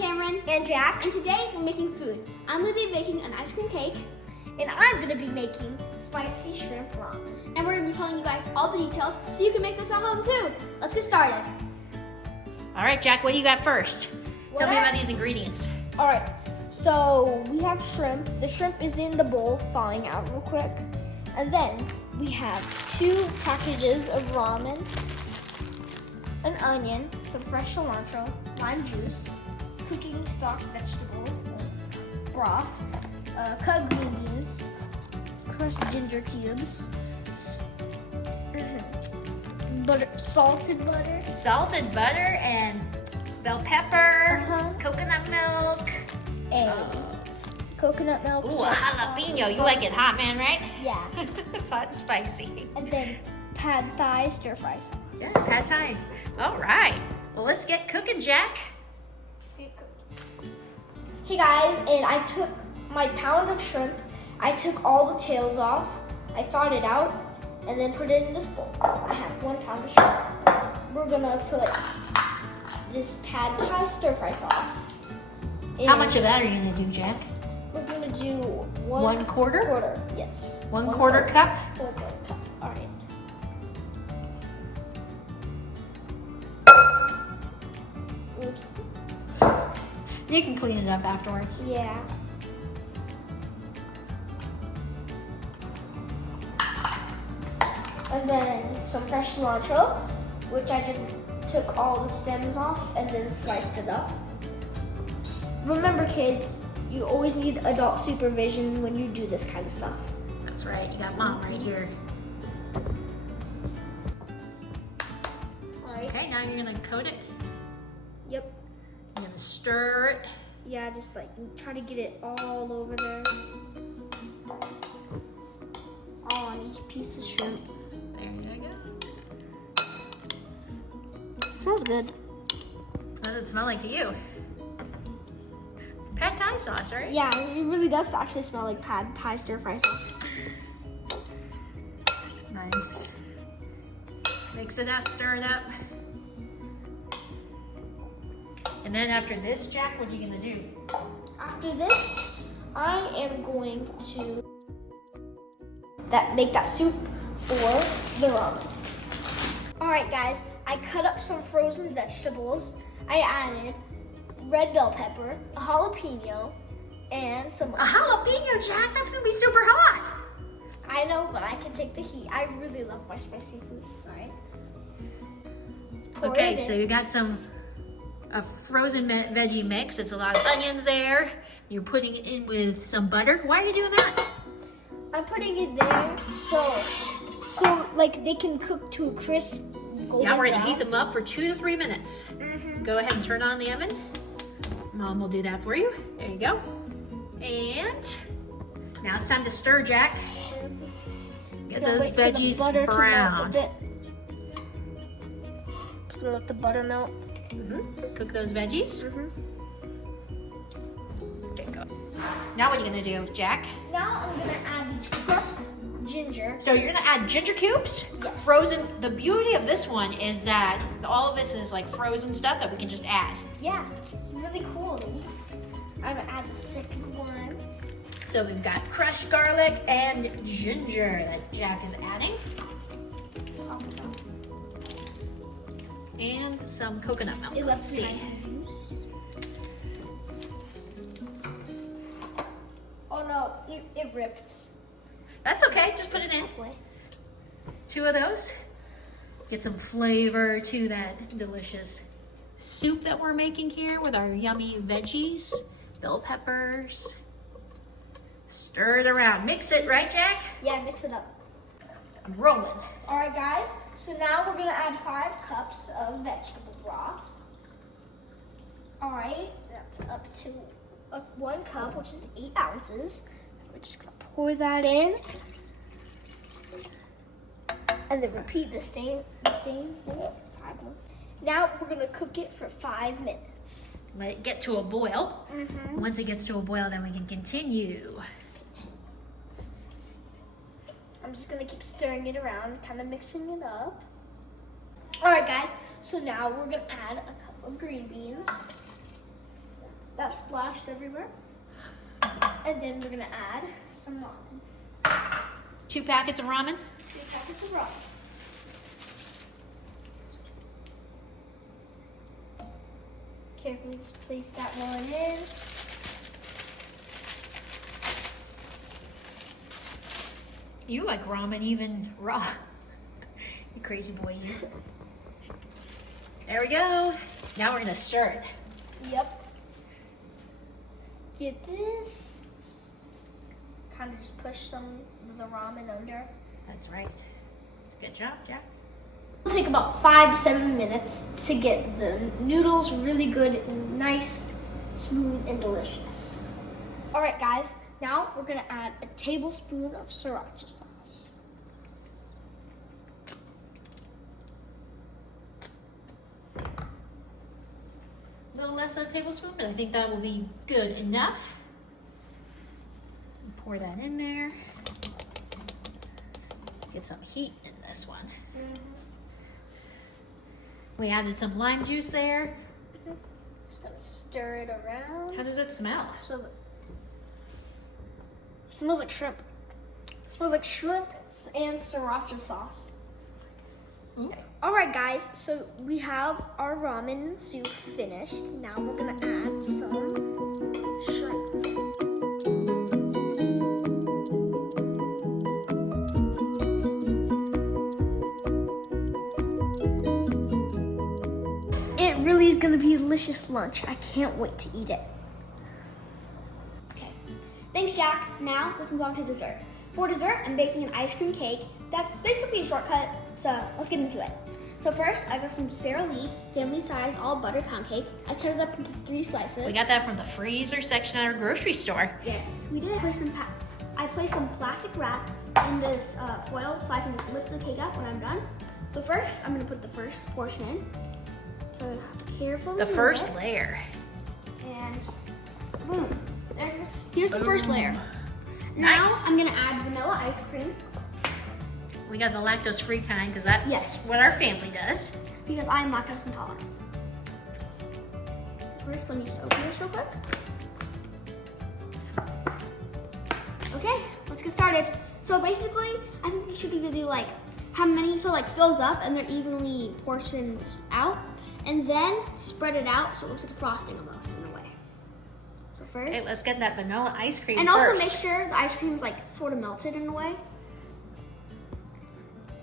Cameron and Jack, and today we're making food. I'm gonna be making an ice cream cake and I'm gonna be making spicy shrimp ramen. and we're gonna be telling you guys all the details so you can make this at home too. Let's get started. All right, Jack, what do you got first? Tell me about these ingredients. All right, so we have shrimp. The shrimp is in the bowl, thawing out real quick. And then we have 2 packages of ramen, an onion, some fresh cilantro, lime juice, cooking stock vegetable broth, cut green beans, crushed ginger cubes, butter, salted butter. Salted butter and bell pepper, Uh-huh. coconut milk. Coconut milk. Ooh, a soy jalapeno. sauce. You like it hot, man, right? Yeah. It's hot and spicy. And then pad thai stir fry sauce. Yeah, pad thai. All right. Well, let's get cooking, Jack. Let's get cooking. Hey guys, and I took my pound of shrimp. I took all the tails off. I thawed it out and then put it in this bowl. I have 1 pound of shrimp. We're gonna put this pad thai stir fry sauce. How much of that are you gonna do, Jack? We're gonna do 1 quarter? quarter. Yes. 1 quarter cup? 1 quarter cup. All right. Oops. You can clean it up afterwards. Yeah. And then some fresh cilantro, which I just took all the stems off and then sliced it up. Remember kids, you always need adult supervision when you do this kind of stuff. That's right. You got mom right here. All right. Okay, now you're gonna coat it. Yep. You're gonna stir it. Yeah, just like try to get it all over there. All on each piece of shrimp. There you go. Smells good. What does it smell like to you? Pad thai sauce, right? Yeah, it really does actually smell like pad thai stir fry sauce. Nice. Mix it up, stir it up. And then after this, Jack, what are you gonna do? After this, I am going to make that soup for the ramen. All right, guys, I cut up some frozen vegetables. I added red bell pepper, a jalapeno, and some. A jalapeno, Jack? That's gonna be super hot. I know, but I can take the heat. I really love my spicy food. All right. Pour Okay, it so in. you got a frozen veggie mix. It's a lot of onions there. You're putting it in with some butter. Why are you doing that? I'm putting it there so like they can cook to a crisp golden Now we're gonna brown. heat them up for 2 to 3 minutes. Go ahead and turn on the oven. Mom will do that for you. There you go. And now it's time to stir, Jack. Get Gonna those wait for the veggies butter to melt a brown. bit. Just gonna let the butter melt. Cook those veggies. Mm-hmm. Okay, go. Now what are you gonna do, Jack? Now I'm gonna add these crushed ginger. So you're gonna add ginger cubes? Yes. Frozen. The beauty of this one is that all of this is like frozen stuff that we can just add. Yeah, it's really cool. I'm gonna add the second one. So we've got crushed garlic and ginger that Jack is adding. And some coconut milk. It Let's see. juice. Oh no, it ripped. That's okay, just put it in. 2 of those. Get some flavor to that delicious soup that we're making here with our yummy veggies, bell peppers. Stir it around. Mix it, right, Jack? Yeah, mix it up. I'm rolling. All right, guys. So now we're gonna add 5 cups of vegetable broth. All right, that's up to 1 cup, which is 8 ounces. We're just gonna pour that in, and then repeat the same thing. 5 more. Now we're gonna cook it for 5 minutes. Let it get to a boil. Once it gets to a boil, then we can continue. I'm just gonna keep stirring it around, kind of mixing it up. All right, guys, so now we're gonna add a cup of green beans. that splashed everywhere. And then we're gonna add some ramen. 2 packets of ramen. 2 packets of ramen. Carefully just place that one in. You like ramen even raw. You crazy boy, you. There we go. Now we're gonna stir it. Yep. Get this. Kind of just push some of the ramen under. That's right. It's a good job, Jack. It'll take about 5 to 7 minutes to get the noodles really good, nice, smooth, and delicious. All right, guys. Now we're gonna add a tablespoon of sriracha sauce. A little less than a tablespoon, but I think that will be good enough. Pour that in there. Get some heat in this one. We added some lime juice there. Just gonna stir it around. How does it smell? So it smells like shrimp. It smells like shrimp and sriracha sauce. Ooh. All right, guys. So we have our ramen and soup finished. Now we're gonna add some shrimp. It really is gonna be a delicious lunch. I can't wait to eat it. Okay. Thanks, Jack. Now let's move on to dessert. For dessert, I'm baking an ice cream cake. That's basically a shortcut, so let's get into it. So first, I got some Sara Lee family size all butter pound cake. I cut it up into 3 slices. We got that from the freezer section at our grocery store. Yes, we did. I placed some plastic wrap in this foil so I can just lift the cake up when I'm done. So first, I'm gonna put the first portion in. So I'm gonna have to carefully The move first it. layer. And boom. Here's the first layer. Now Nice. I'm gonna add vanilla ice cream We got the lactose-free kind because that's Yes. what our family does. because I'm lactose intolerant. First, let me just open this real quick. Okay, let's get started. So basically, I think we should either do like how many, so like fills up and they're evenly portioned out, and then spread it out so it looks like a frosting almost in a way. So first, Okay, let's get that vanilla ice cream and first. also make sure the ice cream is like sort of melted in a way.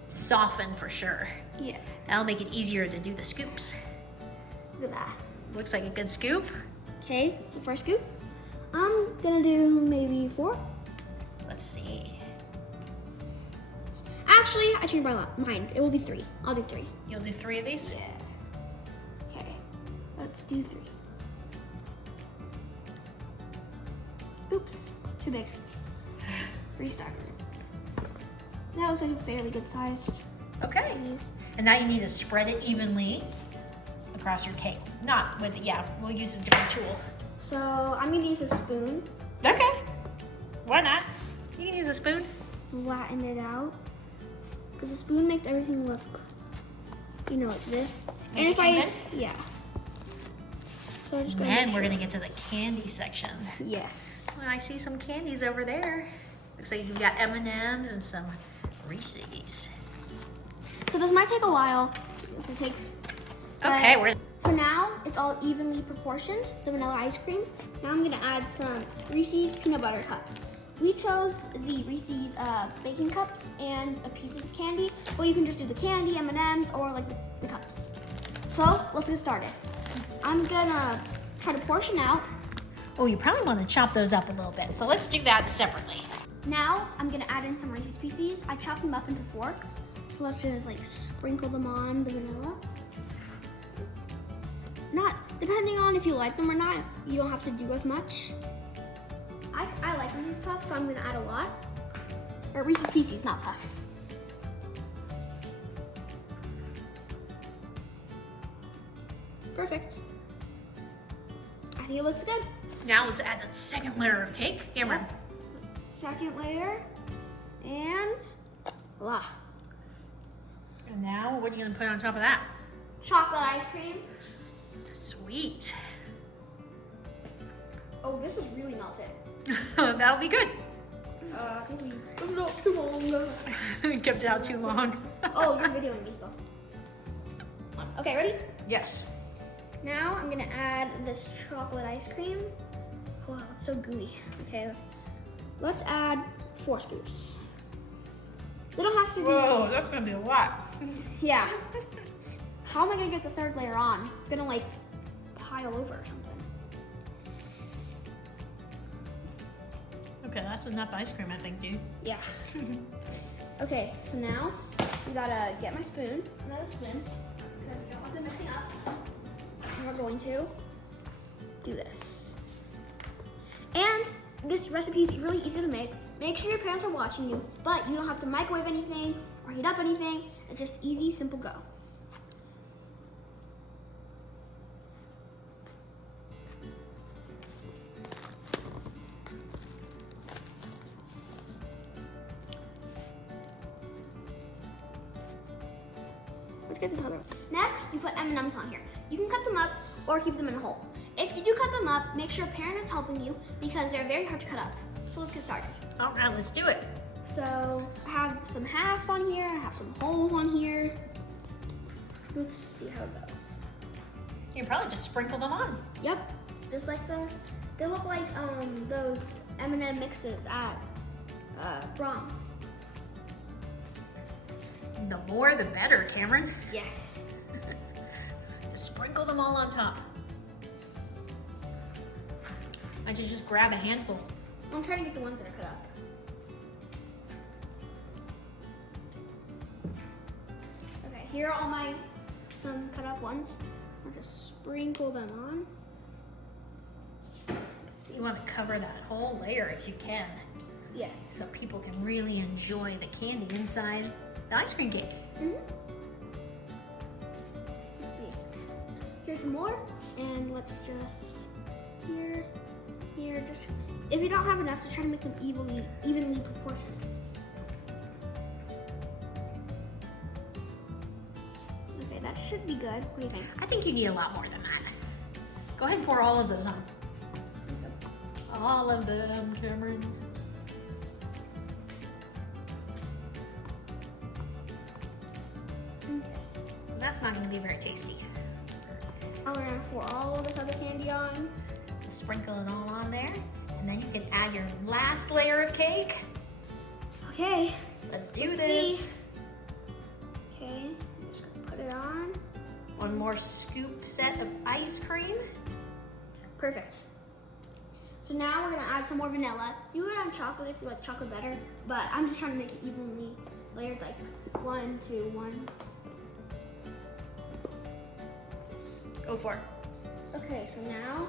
Soften for sure. Yeah. That'll make it easier to do the scoops. Look at that. Looks like a good scoop. Okay, so first scoop. I'm gonna do maybe 4. Let's see. Actually, I changed my mind. It will be 3. I'll do 3. You'll do 3 of these? Okay, let's do 3. Oops, too big. Restart. That looks like a fairly good size. Okay. And now you need to spread it evenly across your cake. Not with, yeah, we'll use a different tool. So I'm gonna use a spoon, Okay. Why not? You can use a spoon. flatten it out, because the spoon makes everything look, you know, like this. And if I, Even? yeah. So I'm just gonna Then make we're sure. gonna get to the candy section. Yes. Oh, I see some candies over there. Looks like you've got M&Ms and some Reese's. So this might take a while. It takes. Okay, but- we're So now it's all evenly proportioned, the vanilla ice cream. Now I'm gonna add some Reese's peanut butter cups. We chose the Reese's baking cups and a Pieces candy, but you can just do the candy, M&Ms, or like the cups. So let's get started. I'm gonna try to portion out. Oh, you probably want to chop those up a little bit. So let's do that separately. Now I'm gonna add in some Reese's Pieces. I chopped them up into forks. So let's just like sprinkle them on the vanilla. Not depending on if you like them or not, you don't have to do as much. I like Reese's Puffs, so I'm gonna add a lot. Or Reese's Pieces, not Puffs. Perfect. I think it looks good. Now let's add the second layer of cake. Cameron. Second layer, and voila. And now what are you gonna put on top of that? Chocolate ice cream. Sweet. Oh, this is really melted. That'll be good. I think we put it up too long. Kept it out too long. Oh, you're videoing me still. Okay, ready? Yes. Now I'm gonna add this chocolate ice cream. Wow, it's so gooey. Okay, let's add 4 scoops. They don't have to be. Whoa, that's gonna be a lot. Yeah. How am I gonna get the 3rd layer on? It's gonna like pile over or something. Okay, that's enough ice cream, I think, dude. Yeah. Okay, so now we gotta get my spoon, another spoon, because we don't want them mixing up. And we're going to do this. And this recipe is really easy to make. Make sure your parents are watching you, but you don't have to microwave anything or heat up anything. It's just easy, simple go. Let's get this other one. Next, you put M&Ms on here. You can cut them up or keep them in a hole. If you do cut them up, make sure a parent is helping you because they're very hard to cut up. So let's get started. All right, let's do it. So I have some halves on here, I have some holes on here. Let's see how it goes. You can probably just sprinkle them on. Yep, just like they look like those M&M mixes at Brahms. The more, the better, Cameron. Yes. Just sprinkle them all on top. I just grab a handful. I'm trying to get the ones that are cut up. Okay, here are all some cut up ones. I'll just sprinkle them on. So you want to cover that whole layer if you can, Yes. so people can really enjoy the candy inside the ice cream cake. Let's see. Here's some more, and let's just here. Just if you don't have enough, just try to make them evenly proportioned. Okay, that should be good. What do you think? I think you need a lot more than that. Go ahead and pour all of those on. All of them, Cameron. That's not gonna be very tasty. Now we're gonna pour all of this other candy on. Just sprinkle it all on there, and then you can add your last layer of cake. Okay. Let's do Let's this. see. Okay, I'm just gonna put it on. One more scoop set of ice cream. Perfect. So now we're gonna add some more vanilla. You can add chocolate if you like chocolate better, but I'm just trying to make it evenly layered, like 1, 2, 1. Go for it. Okay, so now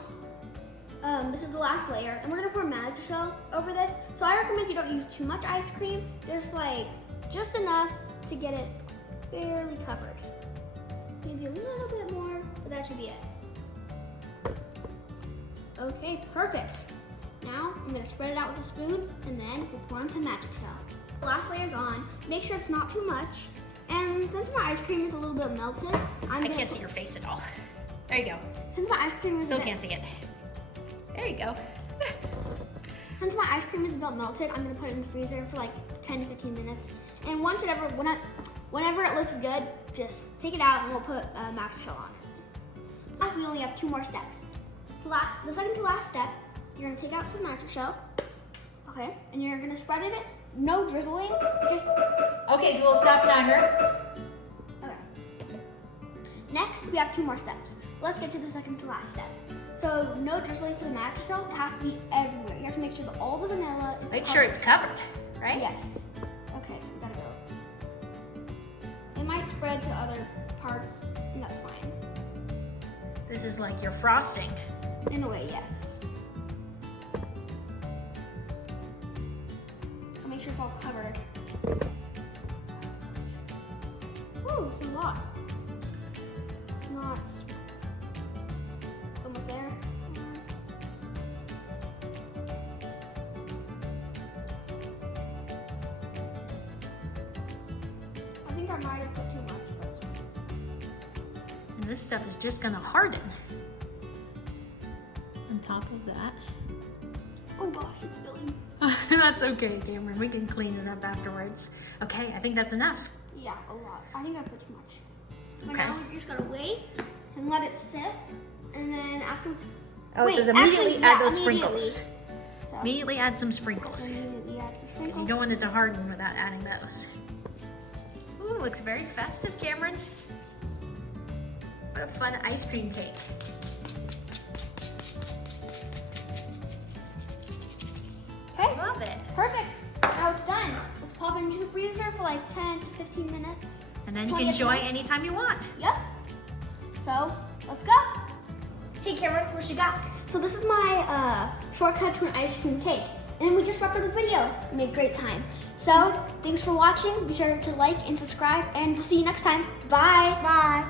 this is the last layer, and we're gonna pour magic shell over this. So I recommend you don't use too much ice cream, just enough to get it barely covered. Maybe a little bit more, but that should be it. Okay, perfect. Now I'm gonna spread it out with a spoon, and then we'll pour on some magic shell. The last layer's on. Make sure it's not too much. And since my ice cream is a little bit melted, I can't see your face at all. There you go. Since my ice cream is Still can't see it. There you go. Since my ice cream is about melted, I'm gonna put it in the freezer for like 10 to 15 minutes. And whenever it looks good, just take it out and we'll put a magic shell on it. Now we only have 2 more steps. The second to last step, you're gonna take out some magic shell, okay? And you're gonna spread it, no drizzling, just. Okay, Google, stop timer. Okay. Next, we have 2 more steps. Let's get to the second to last step. So no drizzling for the magic shell. It has to be everywhere. You have to make sure that all the vanilla is Make covered. sure it's covered, right? Yes. Okay, so we gotta go. It might spread to other parts, and that's fine. This is like your frosting. In a way, yes. I'll make sure it's all covered. Ooh, it's a lot. It's not. It's almost there. I think I might have put too much, but it's fine. And this stuff is just gonna harden top of that. Oh gosh, it's spilling. That's okay, Cameron. We can clean it up afterwards. Okay, I think that's enough. Yeah, a lot. I think I put too much. But Okay. now we're just gonna wait and let it sit, and then after. Oh, Wait, it says immediately actually, add yeah, those immediately. sprinkles. So, Immediately add some sprinkles. immediately add some Because sprinkles. you don't want it to harden without adding those. Ooh, looks very festive, Cameron. What a fun ice cream cake. Okay, Love it. perfect. Now it's done. Let's pop it into the freezer for like 10 to 15 minutes. And then you 20 can enjoy minutes. anytime you want. Yep. So, let's go. Hey Cameron, what you got? So this is my shortcut to an ice cream cake. And we just wrapped up the video. We made great time. So, thanks for watching. Be sure to like and subscribe, and we'll see you next time. Bye. Bye.